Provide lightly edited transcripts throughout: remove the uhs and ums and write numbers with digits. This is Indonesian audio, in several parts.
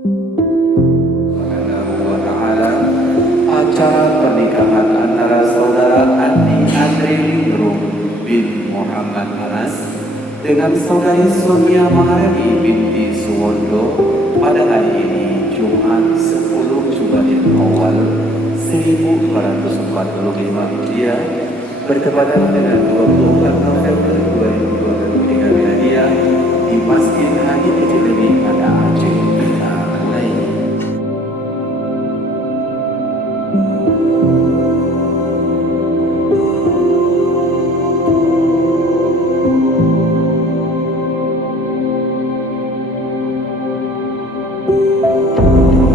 Acara pernikahan antara saudara Andi bin Muhammad Anas dengan saudari Sonia binti Suwondo pada hari ini Jumat 10 Jumadil Awal 1445 Hijriah bertepatan dengan 24 November 2023 Miladiah di Mesjid Andi Banda Aceh.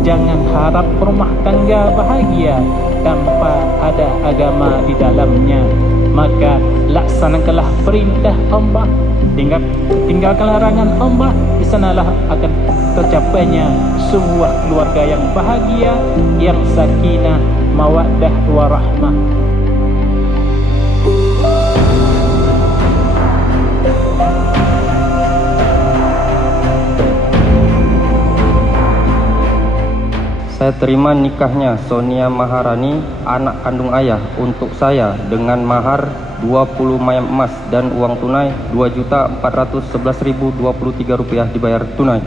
Jangan harap rumah tangga bahagia tanpa ada agama di dalamnya. Maka laksanakanlah perintah Allah, tinggalkan larangan Allah. Di sanalah akan tercapainya sebuah keluarga yang bahagia, yang sakinah, mawaddah warahmah. Saya terima nikahnya Sonia Maharani, anak kandung ayah, untuk saya dengan mahar 20 mayam emas dan uang tunai Rp2.411.023 dibayar tunai.